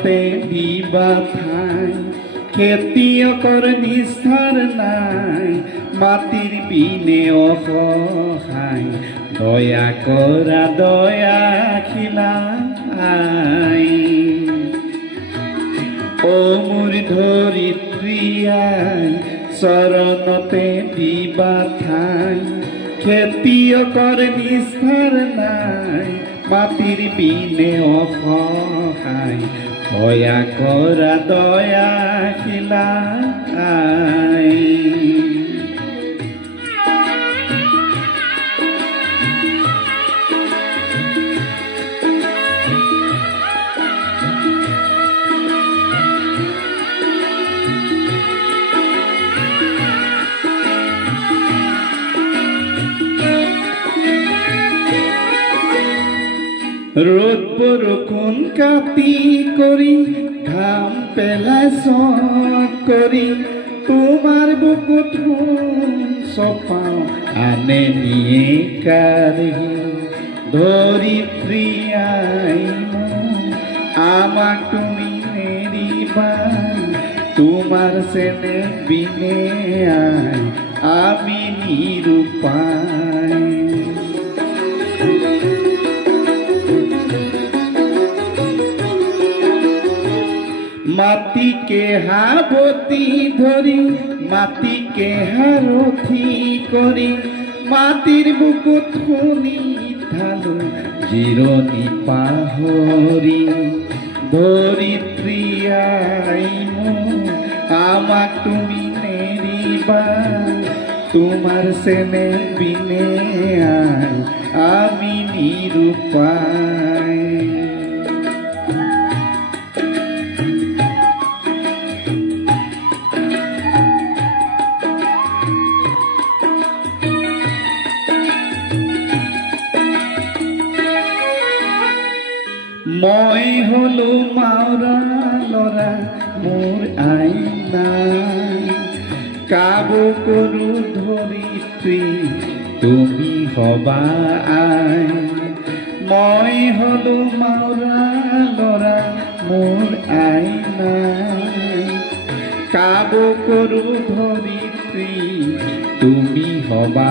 চৰণতে দিবা ঠাই খেতিয়কৰ নিস্তাৰ নাই মাটিৰ পিনে অসহায় দয়া কৰা দয়াশীলাই ও মোৰ ধৰিত্ৰী আই চৰণতে দিবা ঠাই খেতিয়কৰ নিস্তাৰ নাই মাটিৰ পিনে অসহায় দয়া কৰা দয়াশীলাই ৰ'দ বৰষুণ কাটি কৰি ঘাম পেলাই চক কৰি তোমাৰ বুকুত চপাওঁ আনে নিয়ে কাঢ়ি ধৰিত্ৰী আই আমাক তুমি নেৰিবা তোমাৰ চেনেহ বিনে আই আমি নিৰুপায় মাটিকে হাবতি ধৰি মাটিকে হাৰথি কৰি মাটিৰ বুকুত শুনি ঢালো জিৰণি পাহৰি ধৰিত্ৰী আই আমাক তুমি নেৰিবা তোমাৰ চেনেহ বিনে আই আমি নিৰুপায় মই হলো মাউৰা ল'ৰা মোৰ আইন নাই কাবু কৰোঁ ধৰিত্ৰী তুমি হবা আই মই হলো মাউৰা ল'ৰা মোৰ আইন নাই কাবু কৰোঁ ধৰিত্ৰী তুমি হবা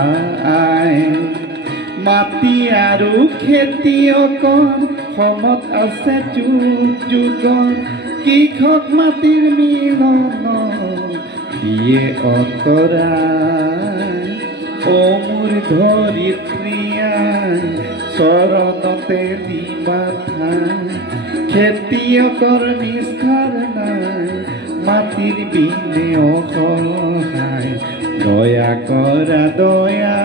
আই মাটি আৰু খেতিয়কৰ সমত আছে যুগ যুগৰ কৃষক মাটিৰ মিলন দিয়ে অন্তৰাই ও মোৰ ধৰিত্ৰী আই চৰণতে দিবা ঠাই খেতিয়কৰ নিস্তাৰ নাই মাটিৰ বিনে অসহায় দয়া কৰা দয়া